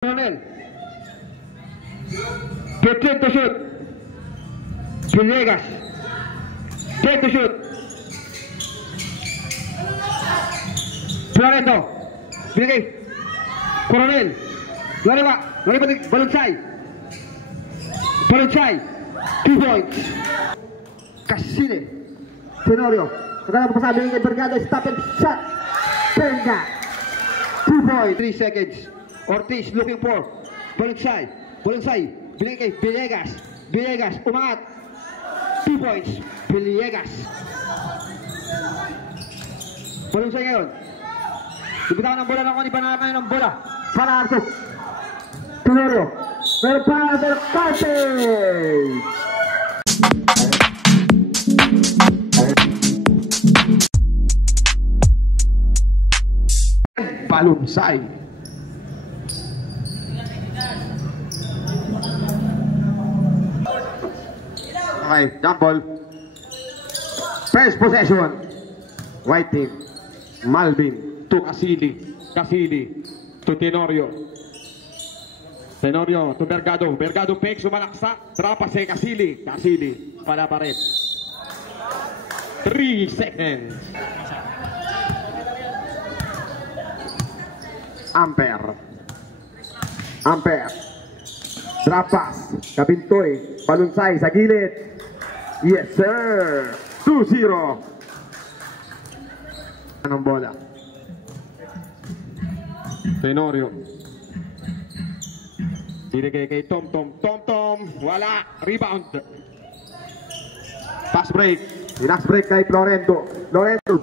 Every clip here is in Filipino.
Coronel. 15 to shoot. Villegas. 10 to shoot. Florendo. Binigay. Coronel. Lariwa. Balunsay. Balunsay. 2 points. Casile. Tenorio. Sekarang pasabi ng Bergado. Stop and shot. Benga. 2 points. 3 seconds. Ortiz looking for Balunsay. Balunsay. Binigay. Villegas. Villegas. Umangat. 2 points. Villegas. Balunsay ngayon. Dibitawan ng bola ng kung ipanakap ngayon ng bola. Para Arthur. Tenorio. Meron pa Berkate. Balunsay. Okay, jump ball. First possession. White team. Malvin to Casili. Casili to Tenorio. Tenorio to Bergado. Bergado fakes, sumalaksa. Trapa si Casili. Casili. Pala pa rin. 3 seconds. Ampere. Ampere. Drop pass. Kabintoy. Balunsay sa gilid. Yes sir. 2-0. Anong bola? Tenorio. Binigay kay Tom Tom. Tom Tom. Wala. Rebound. Pass break. Relax break kay Florendo. Florendo.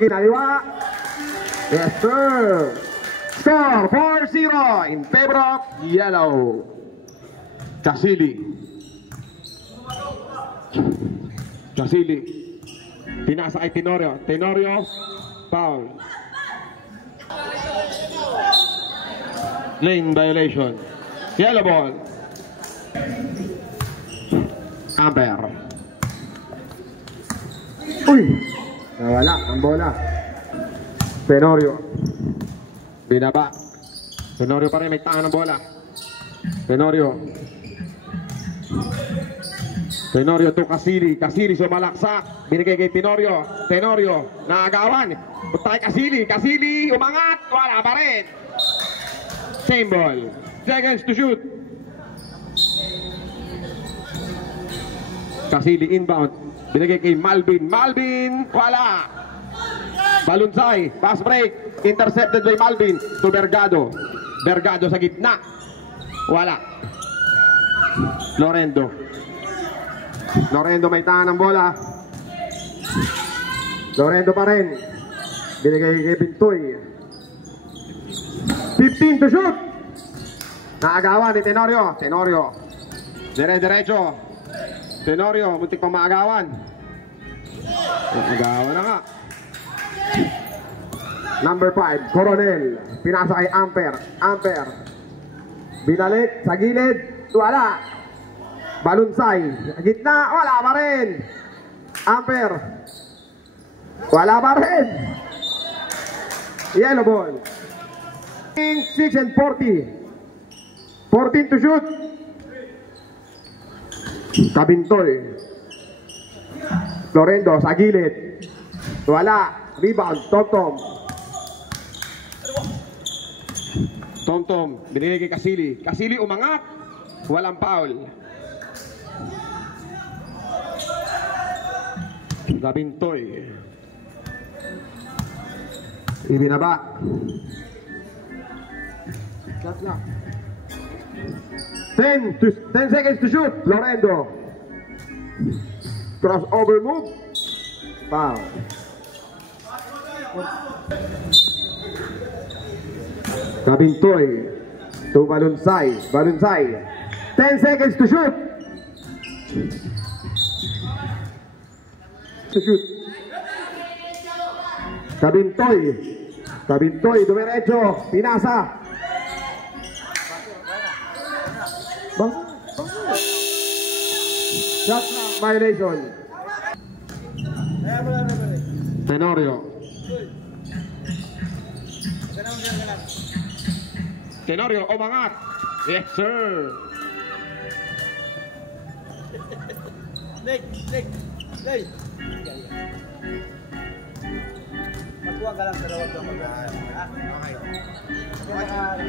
Kinaliwa. Yes sir. Score 4-0 in favor of yellow. Casili. Casili. Pinasa kay Tenorio. Tenorio. Foul. Lane violation. Yellow ball. Ampere. Uy. Nawala ang bola. Tenorio. Binaba. Tenorio pa rin, may tangan ng bola. Tenorio. Tenorio to Casili. Casili sumalaksa. Binigay kay Tenorio. Tenorio. Naagawan. Punta kay Casili. Casili umangat. Wala pa rin. Same ball. Seconds to shoot. Casili inbound. Binigay kay Malvin. Malvin. Wala. Balunsay. Pass break. Intercepted by Malvin to Bergado. Bergado sa gitna. Wala. Lorendo. Lorendo may tangan ng bola. Lorendo pa rin. Binigay kay Bintoy. 15 to shoot. Naagawan ni Tenorio. Tenorio. Dire-diretso. Tenorio. Muntik pang maagawan. Naagawan na nga. Number 5, Coronel. Pinasa kay Ampere. Ampere. Binalik sa gilid. Wala. Balunsay. Sa gitna. Wala pa rin. Ampere. Wala pa rin. Yellow ball. 6 and 40. 14 to shoot. Kabintoy. Florendo sa gilid. Wala. Rebound. Tom-Tom. Tom-Tom, binigay kay Casili. Casili umangat. Walang foul. Gabintoy. Ibinaba. 10 seconds to shoot. Lorendo. Crossover move. Foul. Kabintoy to Balunsay. Balunsay. 10 seconds to shoot. To shoot. Kabintoy. Kabintoy dumiretso. Pinasa. Shot violation. Tenorio. Tenorio, umangat. Yes, sir. Leg. Magkuha ka lang sa rawag ng mag-aaral. Okay.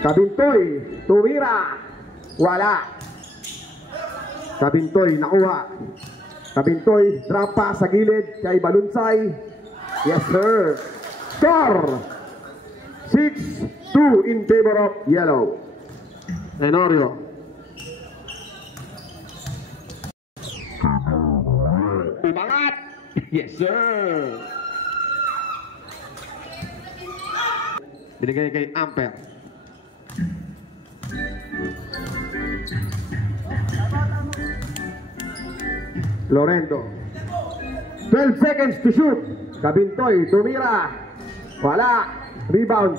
Kabintoy, tumira. Wala. Kabintoy, nakuha. Kabintoy, drop pa sa gilid kay Balunsay. Yes, sir. Score! 6-2 in favor of yellow. Tenorio. Umangat. Yes, sir. Binigay kay Ampere. Lorendo. 12 seconds to shoot. Kabintoy, tumira. Wala. Rebound.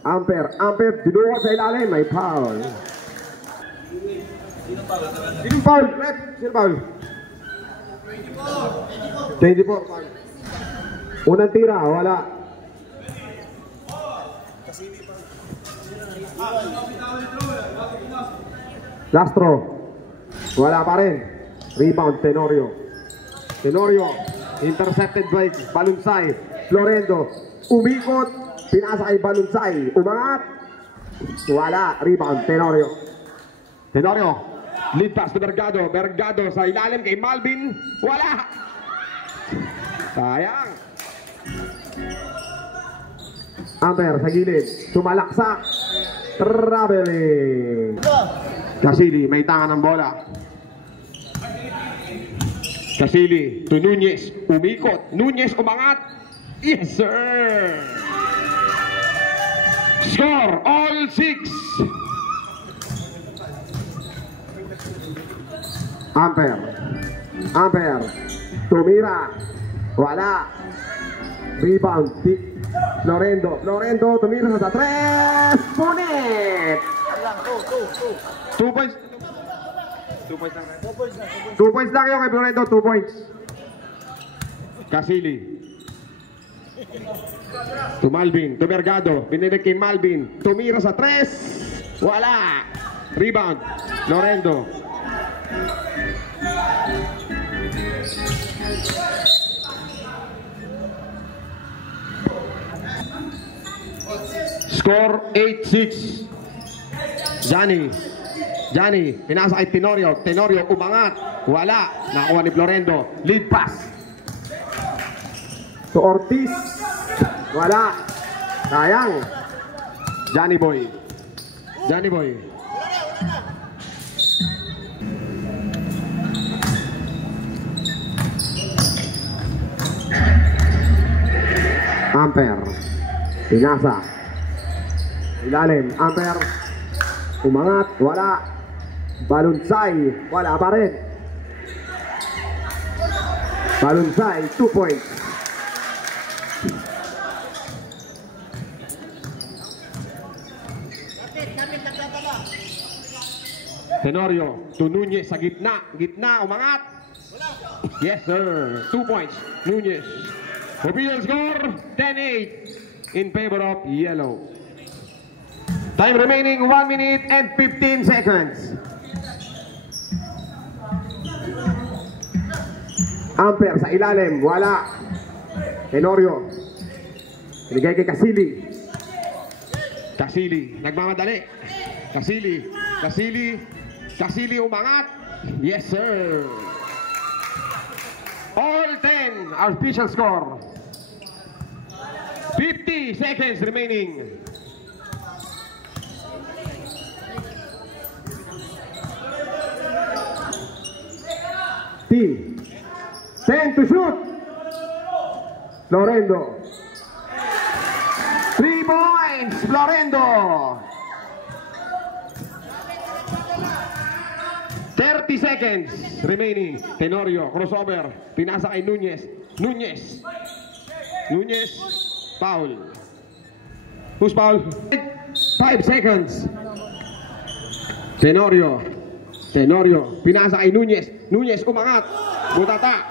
Ampere, dinuwa sa ilalim. May foul. Sino foul? Ref, sino foul? 24 foul. Unang tira, wala. Lastro. Wala pa rin. Rebound, Tenorio. Intercepted by Balunsay. Florendo. Umikot. Pinasa kay Balunsay. Umangat. Wala. Rebound, Tenorio. Lead pass to Bergado. Bergado sa ilalim kay Malvin. Wala. Sayang. Ampere sa gilid. Sumalaksak. Traveling. Casili. May tangan ng bola. Casili to Nunez. Umikot. Nunez umangat. Yes, sir. Score all 6. Ampere. Tumira. Wala. Rebound. Florendo tumira sa 3. Punit. 2 points. 2 points lang. 2 points lang yun kay Florendo. 2 points. Casili to Malvin. To Bergado. Binilig kay Malvin. Tumira sa 3. Wala. Rebound. Lorendo. Score 8-6. Johnny, pinasa kay Tenorio. Tenorio umangat. Wala. Nakuha ni Florendo. Lead pass To Ortiz. Wala. Sayang. Johnny Boy. Ampere. Pinasa. Ilalim. Ampere. Umangat. Wala. Balunsay. Wala pa rin. Balunsay. 2 points. Tenorio to Nunez sa gitna. Umangat. Yes, sir. 2 points. Nunez. Official score 10-8 in favor of yellow. Time remaining 1 minute and 15 seconds. Ampere sa ilalim. Wala. Tenorio. Binigay kay Casili. Nagmamadali. Casili umangat. Yes, sir. All 10. Our official score. 50 seconds remaining. T. 10 to shoot. Florendo. 3 points. Florendo. 30 seconds remaining. Tenorio, crossover. Pinasa kay Nunez. Foul. Who's foul? 5 seconds. Tenorio. Pinasa kay Nunez. Umangat. Butata.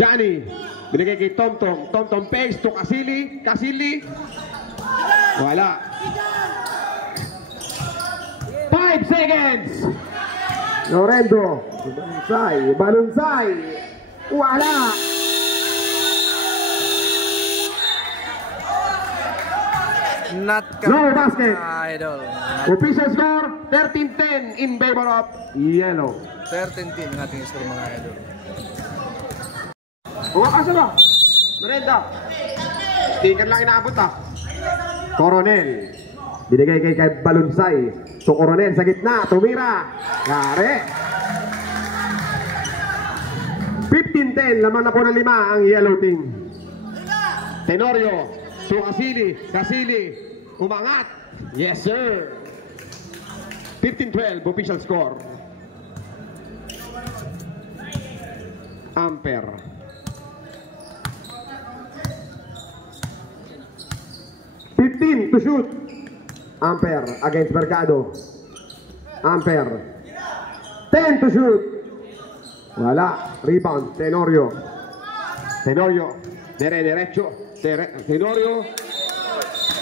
Johnny. Binigay kay Tomtom. Tomtom fakes to Kasili. Kasili. Wala. 5 seconds. Lorendo. Balunsay. Wala. Not No basket. Idol. Official score. 13-10 in favor of yellow. 13-10 ang ating score mga idol. Umakas ba? Merenda. Sticker lang inaabot ah. Coronel. Binigay kay Balunsay. So Coronel sa gitna. Tumira. Yari. 15-10. Lamang na po ng 5 ang yellow team. Tenorio to Kasili. Kasili. Umangat. Yes sir. 15-12 official score. Ampere. To shoot. Ampere against Mercado. Ampere. 10 to shoot. Wala. Rebound. Tenorio. Tenorio. Derecho. Tenorio.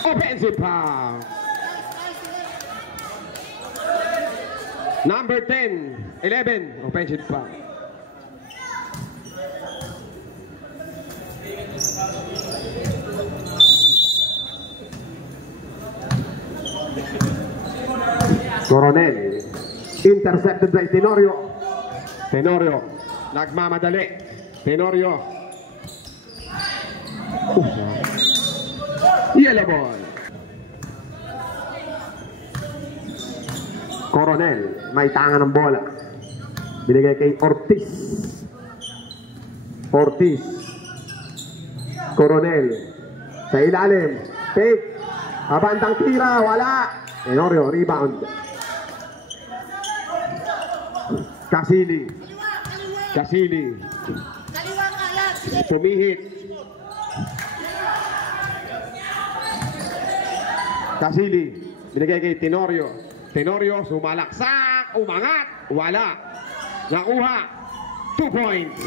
Offensive foul. Number 10. 11. Offensive foul. Coronel. Intercepted by Tenorio. Tenorio. Nagmamadali. Tenorio. Yellow ball. Coronel. May tangan ng bola. Binigay kay Ortiz. Ortiz. Coronel. Sa ilalim. Take. Abandang tira. Wala. Tenorio. Rebound. Kasili. Kasili. Sumihit. Kasili. Binigay kay Tenorio. Tenorio sumalaksak. Umangat. Wala. Nakuha. 2 points.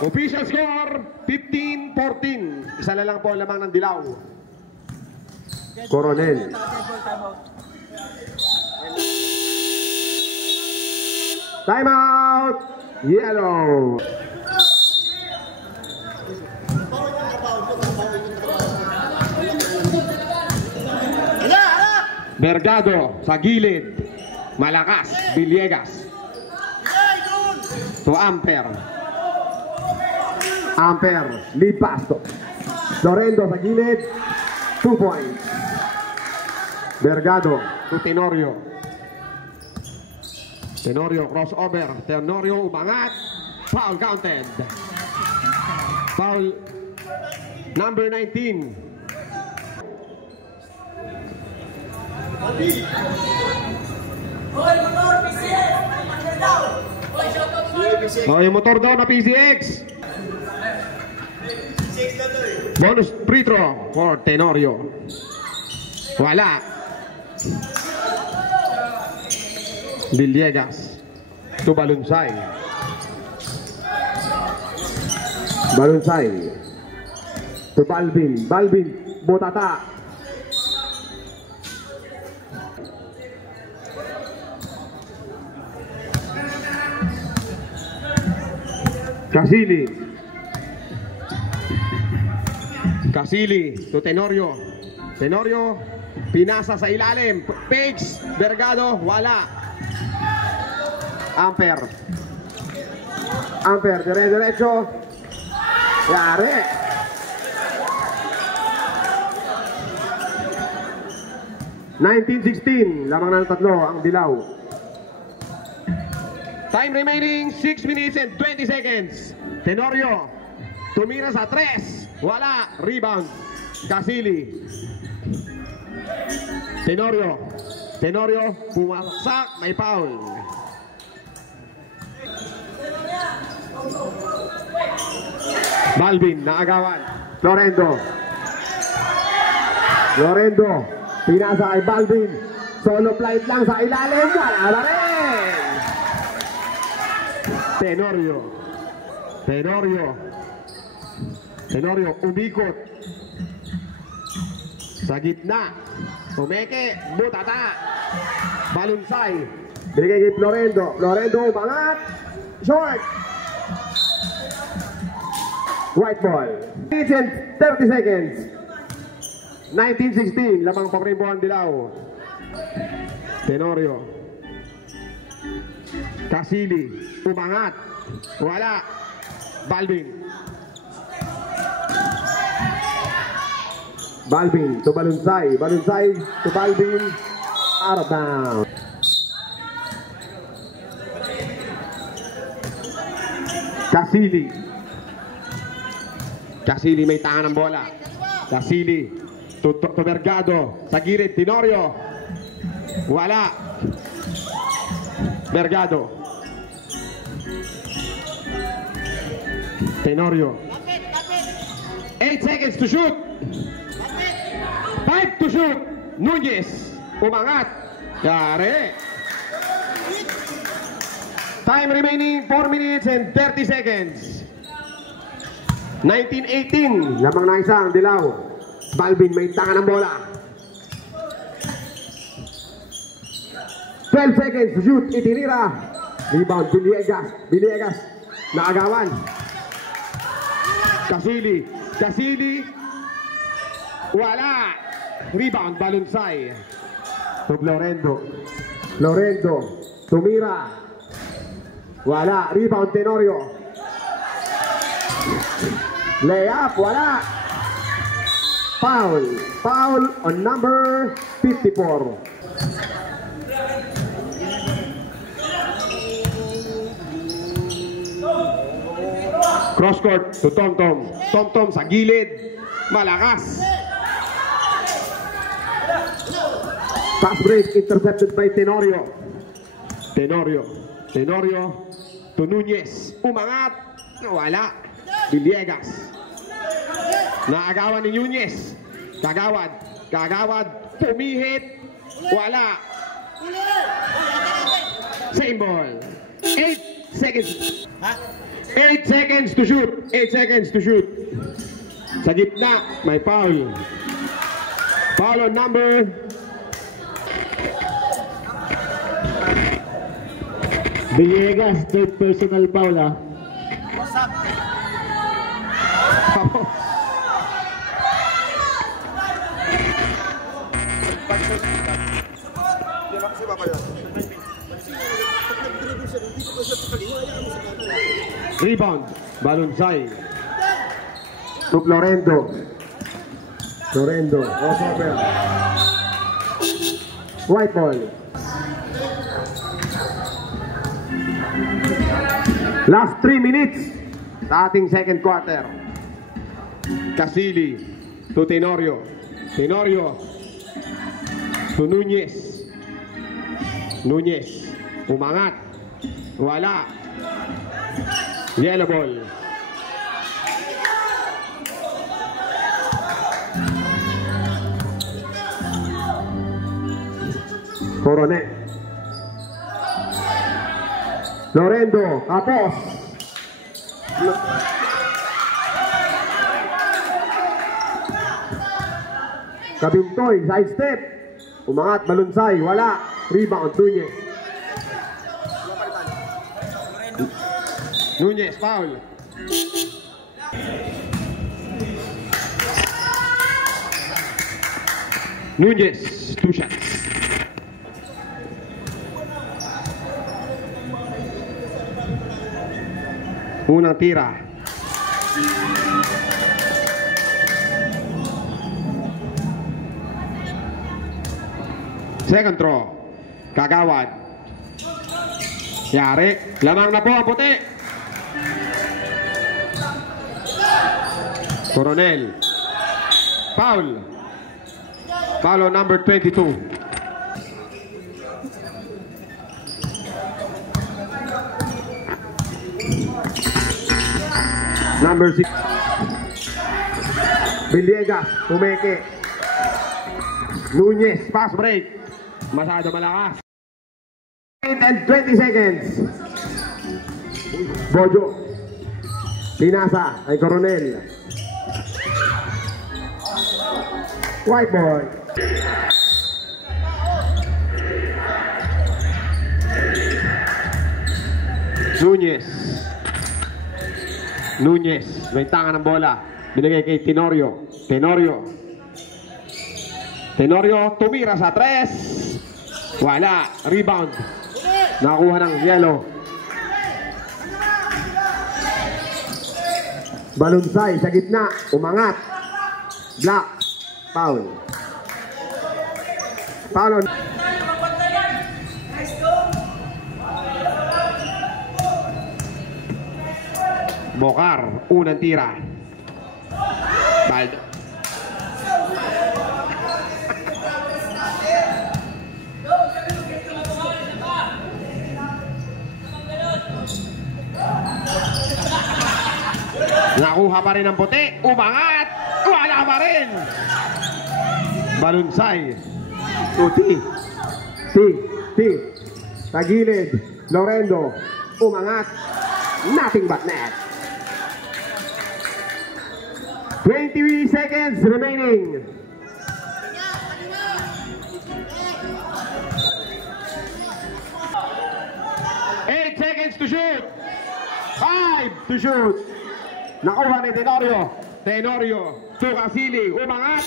Official score 15-14. Isa na lang po ang lamang ng dilaw. Coronel. Time out. Yellow. Mercado sa gilid. Malakas. Villegas. To Ampere. Ampere. Lead pass to Lorendo sa gilid. 2 points. Mercado. To Tenorio. Tenorio crossover. Tenorio umangat. Foul counted. Foul number 19. Oh, yung motor daw na PCX. Bonus free throw for Tenorio. Wala. Villegas to Balunsay. Balunsay. To Balvin. Balvin. Botata. Kasili. Kasili to Tenorio. Tenorio pinasa sa ilalim. Page Vergado. Wala. Ampere. Ampere. Diretso. Yari. (19-16) lamang ng 3 ang dilaw. Time remaining 6 minutes and 20 seconds. Tenorio tumira sa 3. Wala. Rebound. Kasili. Tenorio. Tenorio pumasak. May foul. Balvin naagawan. Lorendo. Pinasa kay Balvin. Solo flight lang sa ilalim. Wala pa rin. Tenorio. Tenorio. Tenorio, umikot. Sa gitna. Umeke, butata. Balunsay. Binigay kay Florendo. Florendo, umangat. Short. White ball. 30 seconds. 19-16, lamang pagribuan Dilaw. Tenorio. Casili, umangat. Wala. Balvin. Balvin to Balunsay. Balunsay to Balvin. Out of bounds. Casili. Casili may tangan ng bola. Casili. To Vergado. Sa gilid, Tenorio. Wala. Vergado. Tenorio. 8 seconds to shoot. 5 to shoot. Nunez. Umangat. Yari. Time remaining 4 minutes and 30 seconds. 19-18. Lamang na isang Dilaw. Balvin may tangan ng bola. 12 seconds to shoot. Itinira. Rebound. Villegas. Villegas. Naagawan. Casili. Casili. Wala. Rebound. Balunsay. To Florendo. Florendo. Tumira. Wala. Rebound Tenorio. Layup. Wala. Foul. Foul on number 54. Cross court to Tomtom. Tomtom sa gilid. Malakas. Pass break intercepted by Tenorio. Tenorio. Tenorio to Nunez. Umangat. Wala. Villegas. Naagawan ni Nunez. Kagawad. Kagawad. Pumihit. Wala. Same ball. 8 seconds. 8 seconds to shoot. 8 seconds to shoot. Sa gitna, may foul. Foul on number... Villegas, third personal foul ah. Rebound. Balunsay. To Florendo. Florendo. Crossover. White ball. Last 3 minutes sa ating second quarter. Casili to Tenorio. Tenorio to Nunez. Nunez. Umangat. Wala. Yellow ball. Coronel. Florendo. Kapos. Kabintoy. Side step. Umangat. Balunsay. Wala. Rebound. Nunez. Nunez. Foul. Nunez. 2 shots. Unang tira. Second throw. Kagawad. Yari. Lamang na po ang puti. Coronel. Foul. Foul on number 22. Number 6. Villegas. Tumeke. Nunez. Fast break. Masyado malakas. 8 and 20 seconds. Bojo. Pinasa kay Coronel. White boy. Nunez, may tanga ng bola. Binigay kay Tenorio. Tenorio tumira sa 3. Wala. Rebound. Nakakuha ng yellow. Balunsay sa gitna. Umangat. Block. Foul. Foul. Bokar, unang tira. Baldo. Nakuha pa rin ang puti. Umangat. Wala pa rin. Balunsay. Uti. T. Tagilid. Lorendo. Umangat. Nothing but net. 20 seconds remaining. Eight seconds to shoot. 5 to shoot. Nakuha ni Tenorio. Tukang sili. Umangat.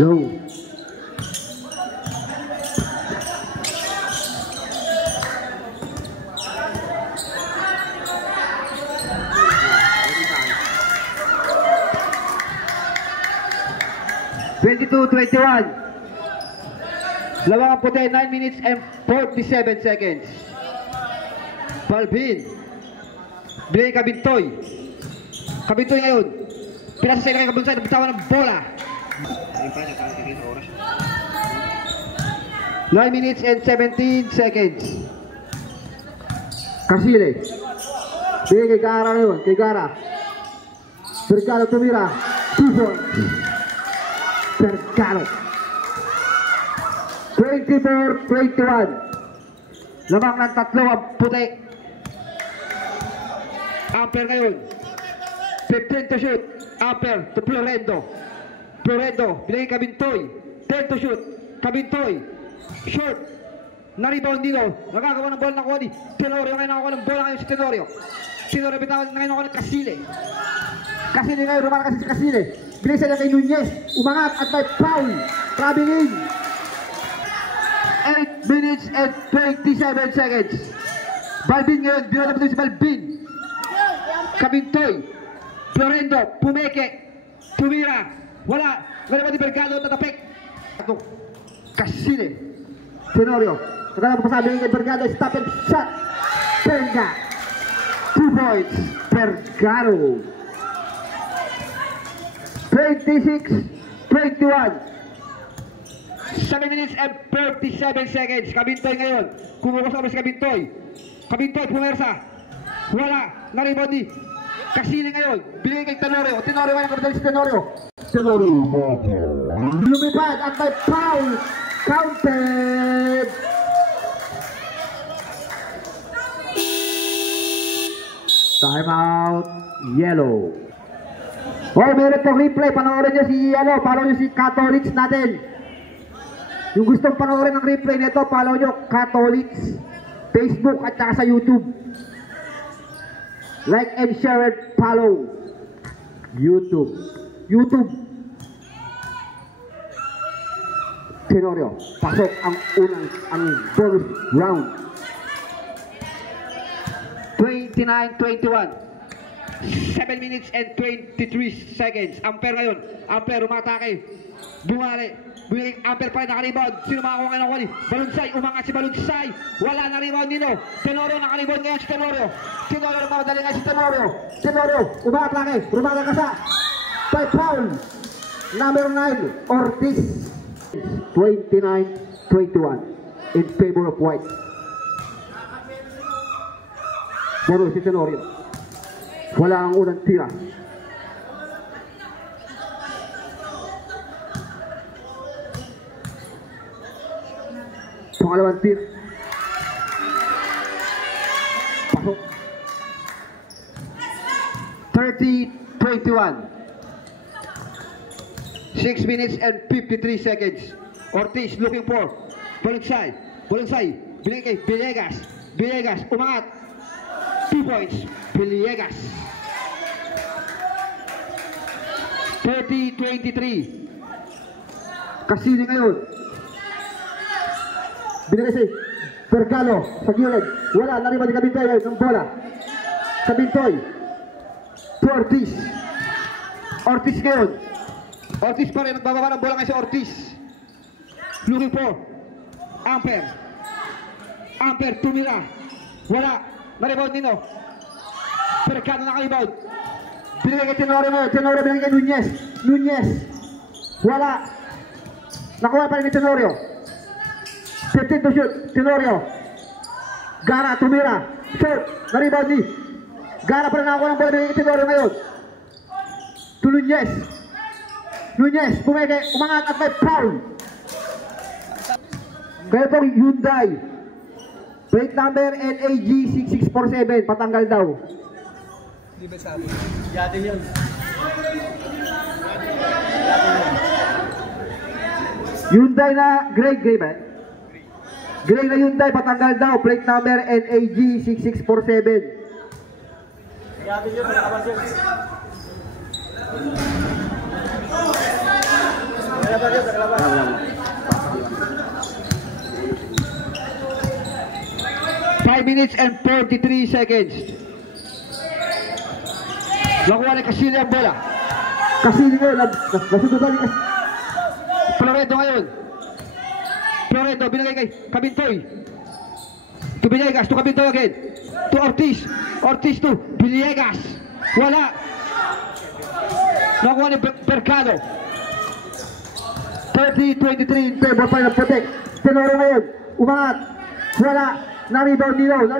Low. Dalawang puti, 9 minutes and 47 seconds. Balbin. Bilay Kabintoy. Kabintoy ngayon. Pinasa sa kay Kabunsay, nabitawan ng bola. 9 minutes and 17 seconds. Kasile. Bilay kay Gara ngayon, kay Gara. Vergalo tumira. 2 points. Vergalo. 24-21. Lamang ng 3 ang puti. Amper ngayon. 15 to shoot. Amper to Florendo. Binigay Kabintoy. 10 to shoot. Kabintoy. Short. Na-rebound dito. Nagagawa ng bola na kuha ni Tenorio. Ngayon nakakuha ng bola ngayon si Tenorio. Bitawan na ngayon ako ng Kasile. Kasile ngayon. Rumara kasi si Kasile. Binigay sa niya kay Nunez. Umangat at may foul. Traveling. 8 minutes and 27 seconds. Balbin ngayon. Binigay na si Balbin. Kabintoy. Florendo. Pumeke. Tumira. Wala. Wala ba di Vergado at tatapik. Kasile. Tenorio. Kaya po pasabi ng Vergado. Stop and shot. Penga. 2 points. Vergado. 26-21. 7 minutes and 37 seconds. Kabintoy ngayon. Kumukusama si Kabintoy. Kabintoy pumersa. Wala. Na-rebound ni Kasile ngayon. Binigay kay Tenorio. Tenorio ngayon. Kapitali si Tenorio. Lumipad at may foul. Counted. Time out. Yellow. Oh, meron pong replay. Panoorin nyo si follow nyo si Catholics natin. Yung gustong panoorin ng replay nito, follow nyo Catholics Facebook at saka sa YouTube. Like and share and follow YouTube. Tenorio, pasok ang bonus round. 29-21. 7 minutes and 23 seconds. Amper ngayon. Amper umatake. Bumali. Amper pa rin nakarebound. Sino makakuha ngayon ng wali? Balunsay. Umangat si Balunsay. Wala na rebound nito. Tenorio nakarebound ngayon si Tenorio. Tenorio mamadali nga si Tenorio. Tenorio. Umangat laki. Rumada ka sa. By foul. Number 9. Ortiz. 29-21. In favor of White. Puro si Tenorio. Wala ang unang tira. Pangalawang tira. Pasok. 30-21. 6 minutes and 53 seconds. Ortiz looking for Balansay. Binigay kay Villegas. Umangat. 2 points. Villegas. 30-23. Kasili ngayon. Binigay si Pergalo sa gilid. Wala. Nariba ni Kabintoy ng bola. Kabintoy. To Ortiz. Ortiz ngayon. Ortiz pa rin. Nagbababa ng bola ngayon si Ortiz. Looking for Amper tumira. Wala. Na-rebound nino. Pergalo naka-rebound. Binigay kay Tenorio mo. Tenorio binigay kay Nunez. Wala. Nakuha pa rin ni Tenorio. 15 to shoot. Tenorio. Gara tumira. Shoot. Na-rebound ni. Gara pa rin nakakuha ng bola. Binigay kay Tenorio ngayon. To Nunez. Bumigay. Umangat at may foul. Kaya itong Hyundai. Plate number NAG 6647. Patanggal daw. Di ba sabi? Yatin yun. Hyundai na gray ba? Gray na Hyundai, patanggal daw. Plate number NAG 6647. Yatin yun, pinakamas yun. Pinakamas. 5 minutes and 43 seconds. Nakuha ni Casili ang bola. Casili ngayon, nasudutan ni Floredo ngayon. Floredo, binagay kay Kabintoy. To Villegas, to Kabintoy again. To Ortiz. Ortiz to Villegas. Wala. Nakuha ni Pergalo. 30-23 in favor pa ng protect. Tenorio ngayon, umangat. Wala. Na-rebound ni. 14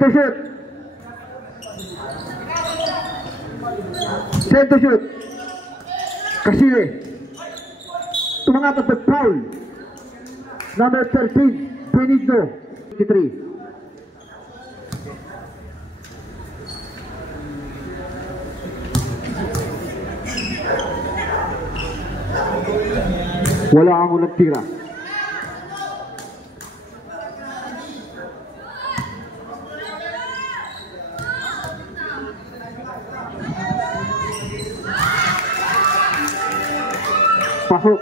to shoot. 10 to shoot. Casili. Tumangat at foul. Number 13, Benigno. 53. Wala ang unang tira. Pasok.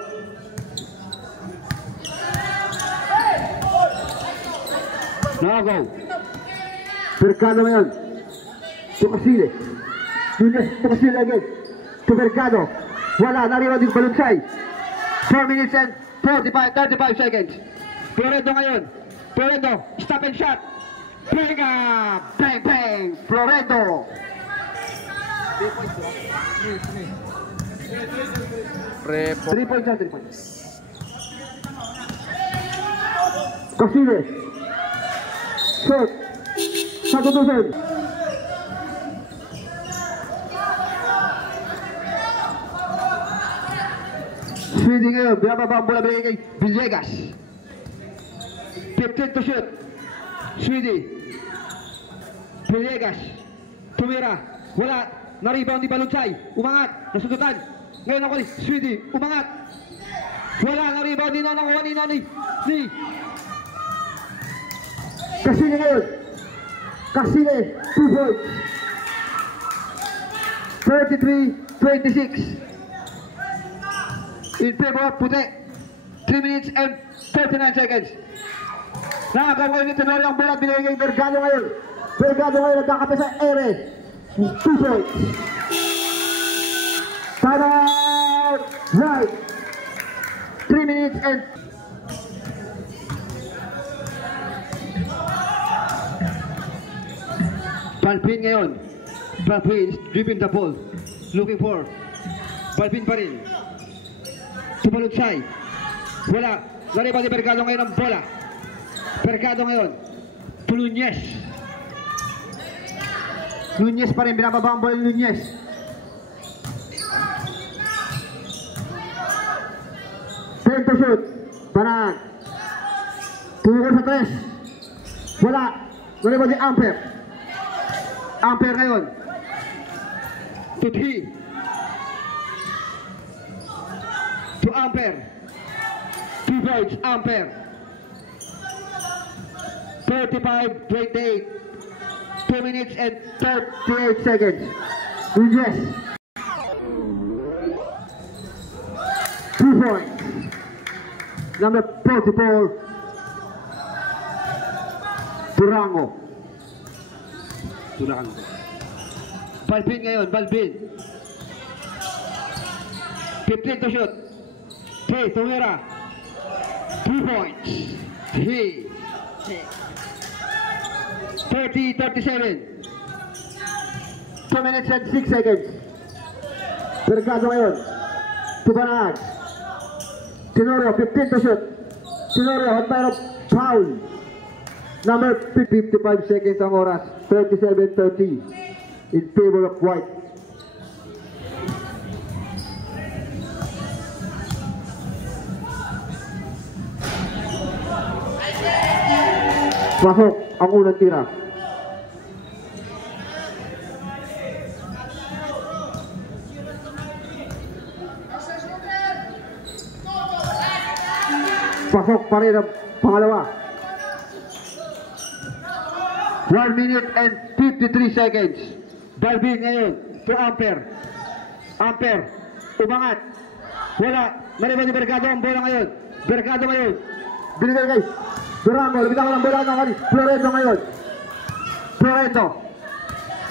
Nagaw. Pergalo ngayon. To Casili. Nunez to Casili again. To Pergalo. Wala. Nariwan din Balansay. 4 minutes and 35 seconds. Floredo ngayon. Floredo. Stop and shot. Bang. Floredo. 3 points. Casili. Shot. Sagutusan. Swede ngayon. Binababa ang bola binigay kay Villegas. 15 to shoot. Swede. Villegas. Tumira. Wala. Na-rebound ni Balansay. Umangat. Nasudutan. Ngayon ako ni Swede. Umangat. Wala. Na-rebound ni Nakuha ni Casili ngayon. Casili. 2 points. 33-26. In favor of Puti. 3 minutes and 39 seconds. Nakagawa ni Tenorio ang bola. Binigay kay Pergalo ngayon. Pergalo ngayon nagkakape sa ere. 2 points. Time out. Right. 3 minutes and Balpin ngayon. Balpin is dribbling the ball. Looking for Balpin pa rin. Balansay. Wala. Nariba ni Pergalo ngayon ang bola. Bergado ngayon. To Nunez. Nunez pa rin. Binababa ang bola ni Nunez. Time to shoot. Panag. Tumukol sa 3. Wala. Wala ba si Ampere? Ampere ngayon. To 3. To Ampere. 2 points. Ampere. 35-28. 2 minutes and 38 seconds. Nunez. 2 points. Number 44. Durango. Balbin ngayon. Balbin. 15 to shoot. 3. Tumira. 2 points. 3. 30-37. 2 minutes and 6 seconds. Bergado ngayon. Tubanag. Tenorio, 15 to shoot. Tenorio, hot fire of foul. Number 55 seconds ang oras. 37-30 in favor of White. Pasok ang unang tira. Pasok pa rin ang pangalawa. 1 minute and 53 seconds. Balbin ngayon to Ampere. Ampere, umangat. Wala. Maliban ni Bergado ang bola ngayon. Bergado ngayon. Binigay kay Durango. Lumitaw ng bola ng Florendo ngayon.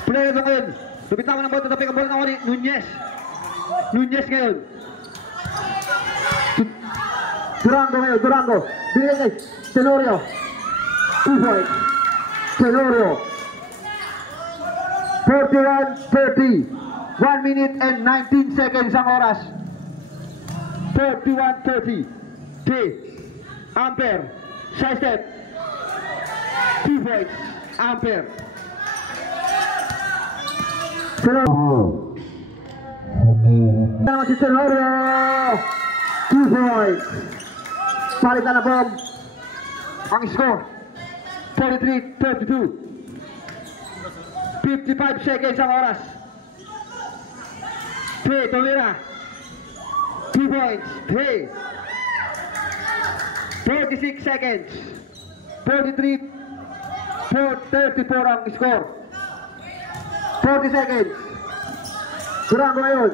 Florendo ngayon. Lumitaw ng bola. Tapik ang bola ng Nunez. Nunez ngayon. Durango ngayon. Durango. Binigay kay Tenorio. 2 points. Tenorio. 41-30. 1 minute and 19 seconds ang oras. 41-30. 3. Ampere. Side step. 2 points. Ampere. Naman si Tenorio. 2 points. Palitan na po ang score. 43-32. 55 seconds ang oras. 3. Tumira. 2 points. 3. 46 seconds. 34 ang score. 40 seconds. Durango ngayon.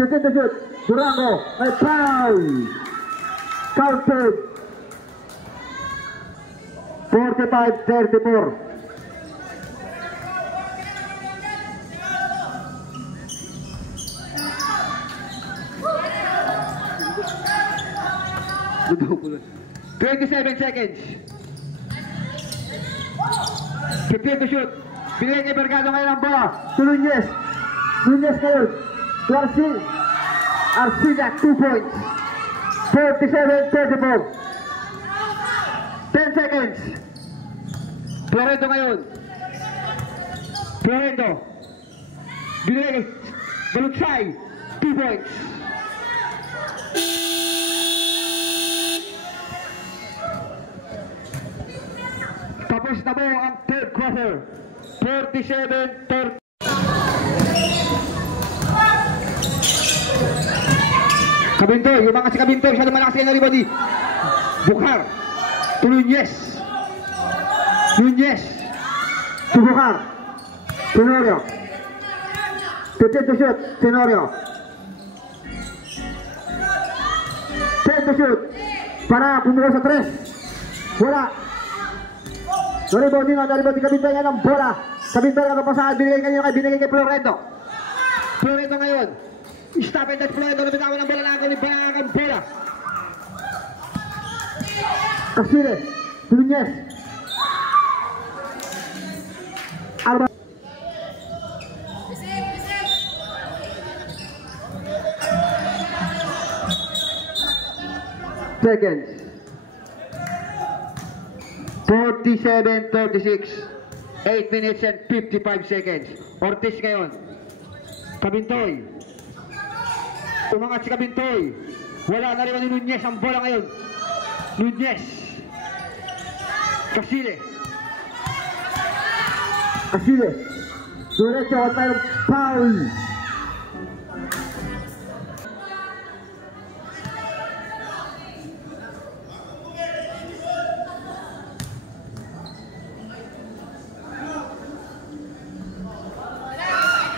15 to shoot. Durango. May foul. Counted. 45-34. Dudukulan. 27 seconds. 15 to shoot. Binigay kay Bergado ngayon ang bola. To Nunez. Nunez ngayon. To Arcilla. 2 points. 37-34. 10 seconds. Florendo ngayon. Florendo. Binigay kay Balutsay. 2 points. Tapos na po ang third quarter. 47-30. Kabintoy, yung mga si Kabintoy, masyadong malakas kayo na rin ni Bukhar. To Nunez. Nunez. To Bukhar. Tenorio. 15 to shoot. Tenorio. 10 to shoot. Para pumuha sa 3. Wala. Naribon ni Kabintoy nga ng bola. Kabintoy nga papasahan. Binigay kay Florendo. Florendo ngayon. Stop it at Florendo. Nabitawan ng bola na ako ni Bagang bola. Casile. Nunez. Alba. Seconds. 47-36. 8 minutes and 55 seconds. Ortiz ngayon. Kabintoy. Umangat si Kabintoy. Wala na rin ni Nunez ang bola ngayon. Nunez. Casile. Casile. Diretso at mayroong foul.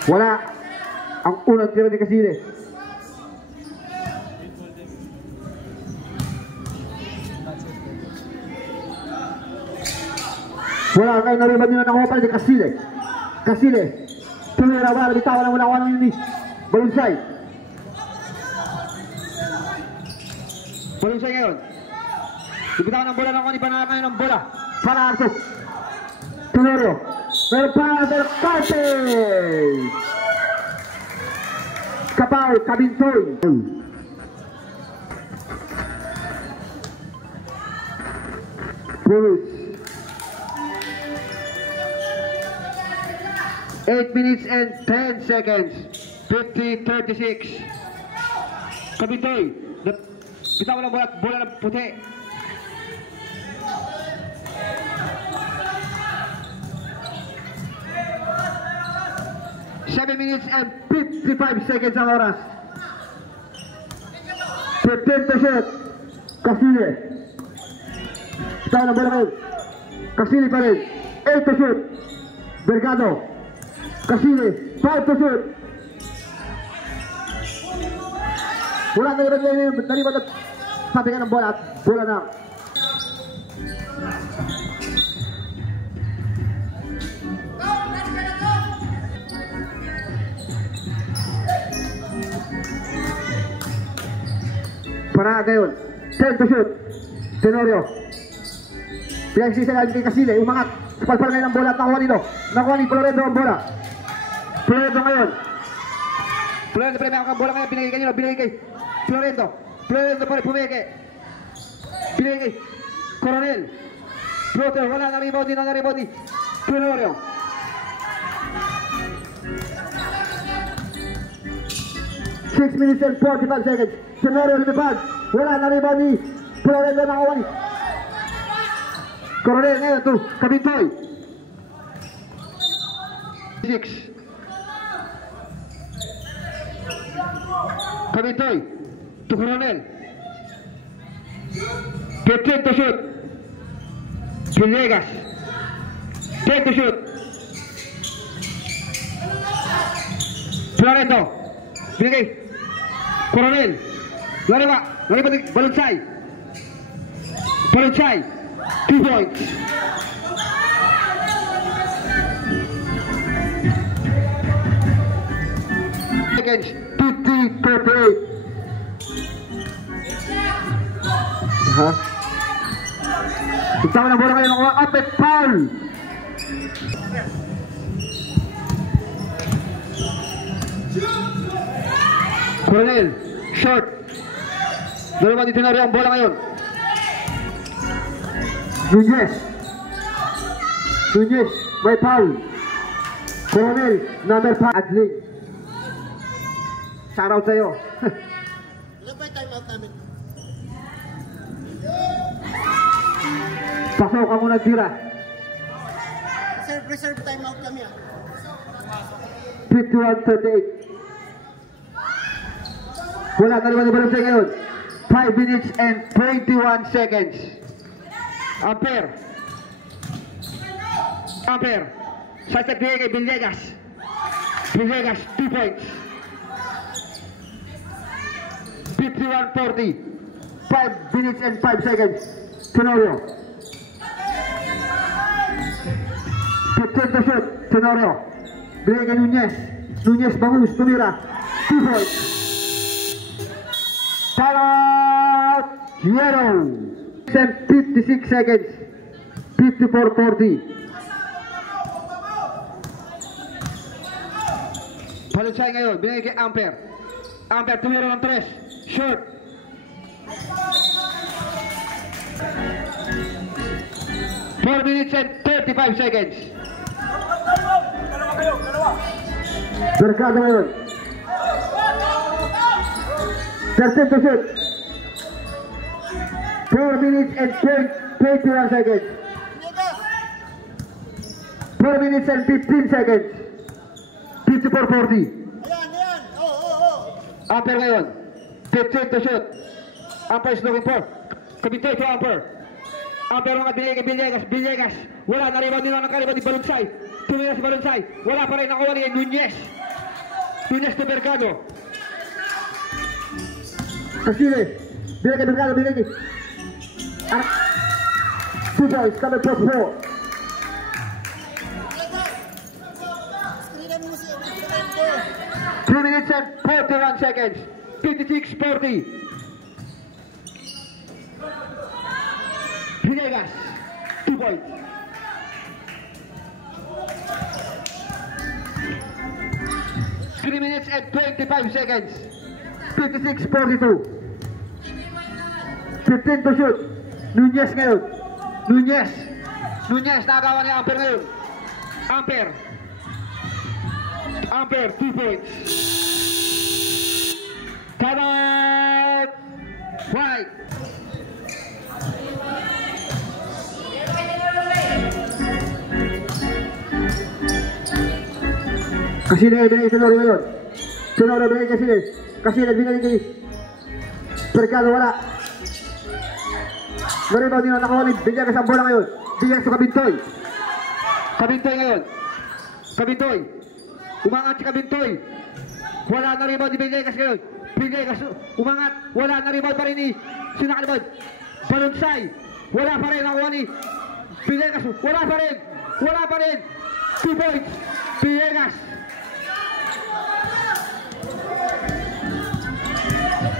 Wala ang unang tiro ni Casile. Wala kayo nariban nyo na nakuha ni Casile. Casile. Tumira wala. Bitawan lang muna ako ni Balunsay. Balunsay ngayon. Bitawan ng bola ng ni Panara ngayon ng bola. Para Arso. Tulorio. Pero para del Carte. Kapal, Kabintoy. Pulis. 8 minutes and 10 seconds. 50-36. Kabintoy. Bitawan ng bola ng puti. Seven minutes and 55 seconds ang oras. 15 to shoot. Casile. Bitawan ng bola kayo. Casile pa rin. 8 to shoot. Bergado. Casile. 5 to shoot. Wala na rin nariban na patingan ng bola at bola na. Para ngayon, 10 to shoot. Tenorio. Pinagsisilalim kay Casile, umangat. Palpal ngayon ang bola at nakuha nito. Nakuha ni Florendo ang bola. Florendo ngayon. Florendo pa rin ang bola ngayon. Pinagay kanino, binigay kay Florendo. Florendo pa rin pumigay. Binigay kay Coronel. Floater, wala na rebound, na rebound. Tenorio. Six minutes and 45 seconds. Tenorio lumipad. Wala na rebound ni Florendo na kawan. Coronel ngayon to Kabintoy. 6. Kabintoy to Coronel. 15 to shoot. Villegas. 10 to shoot. Florendo. Binigay. Coronel. Lariba ni Balunsay. Balunsay. 2 points. Seconds. 50-38. Bitawan ng bola ngayon ng Apet foul. Coronel, short. Dalawa ni Tenorio ang bola ngayon. Nunez. Nunez, may foul. Coronel, number 5. Adling. Shout out sa'yo. Ilan ba yung timeout namin? Pasok ang unang tira. Reserve timeout kami 51-38. Wala ka naman ni Balunsay ngayon. 5 minutes and 21 seconds. Ampere. Ampere. Sasag bigay kay Villegas. Villegas, 2 points. 51-40. 5 minutes and 5 seconds. Tenorio. 15 to shoot. Tenorio. Bigay kay Nunez. Nunez bangus, tumira. 2 points. Timeout. Yellow. 56 seconds. 54-40. Balunsay ngayon. Binigay kay Ampere. Ampere tumira ng 3. Short. 4 minutes and 35 seconds. Berkado ngayon. 13 to shoot. 4 minutes and 21 seconds. 4 minutes and 15 seconds. 54-40. Amper ngayon. 15 to shoot. Amper is looking for. Kabintay for Amper. Amper mga Villegas. Wala, na-rebound nila ng kariband ni Balunsay. Tumira si Balunsay. Wala pa rin nakuha ni Nunez. Nunez to Mercado. Kasile. Bilay kay Mercado. 2 points coming for 4. Two minutes and 41 seconds. 56-40. Villegas, 2 points. Three minutes and 25 seconds. 56-42. 15 to shoot. Nunez ngayon. Nunez nakagawa ni Amper ngayon. Amper, 2 points. Come on! Right. Kasile binigay sa Lori ngayon. Sonora binigay Kasile. Kasile binigay kay Mercado, wala. Naribaw nila nakawalid. Bigyan sa bola ngayon. Bigyan sa Kabintoy. Kabintoy ngayon. Kabintoy. Umangat si Kabintoy. Wala na rebound ni Villegas ngayon. Villegas umangat. Wala na rebound pa rin ni Sinakalibad. Balunsay. Wala pa rin nakuha ni Villegas. Wala pa rin. 2 points. Villegas.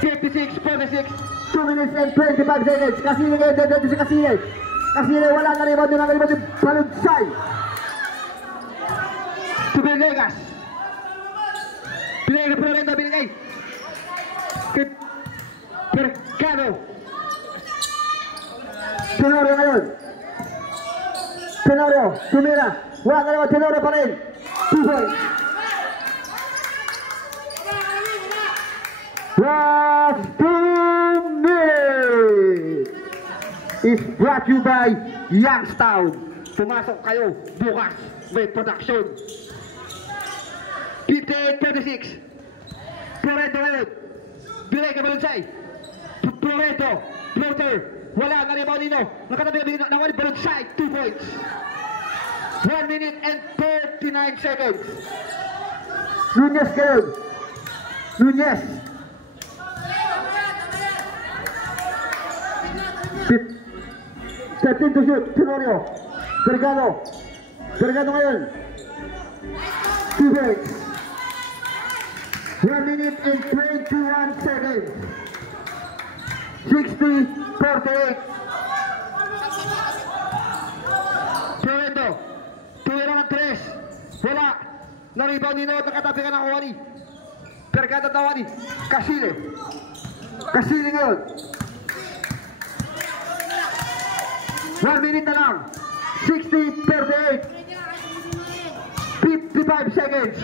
56-46. 2 minutes and 25 seconds. Kasile ngayon. Dito si Kasile. Kasile wala na rebound. Wala na rebound ni Balunsay. To Villegas. Binigay na Florenda, binigay. Mercado. Tenorio ngayon. Tenorio, tumira. Wala na naman, Tenorio pa rin. 2 points. Last 2 minutes is brought to you by Youngstown. Pumasok kayo bukas. May production. 58-36. Florento ngayon. Bilay ka Balunsay. Florento. Floater. Wala na rebound nino. Nakatabi na naman Balunsay. 2 points. 1 minute and 39 seconds. Nunez ngayon. Nunez. 13 to shoot. Tenorio. Bergado. Bergado ngayon. 2 points. 1 minute and 21 seconds. 60-48. Florento. Tumira ng 3. Wala. Na-rebound nino at nakatabi ka nakuha ni Bergado tawa ni Kasile. Kasile ngayon. 1 minute na lang. 60-38. 55 seconds.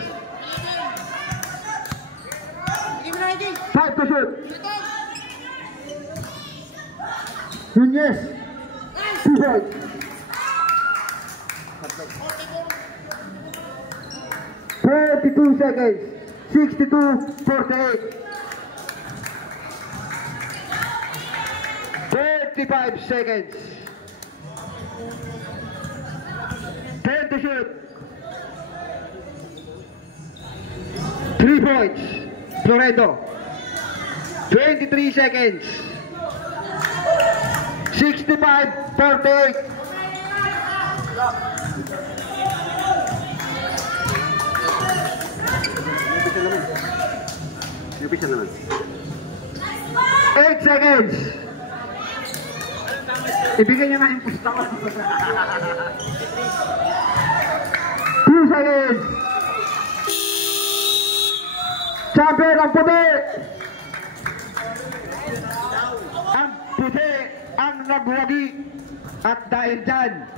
5 to shoot. Nunez. 2 points. 32 seconds. 62-48. 35 seconds. 10 to shoot. 3 points. Florento. 23 seconds. 65-48. Yung naman. 8 seconds. Ibigay niya nga yung pusta ko. 2 seconds. Champion ang puti. Ang puti ang nagwagi. At dahil dyan,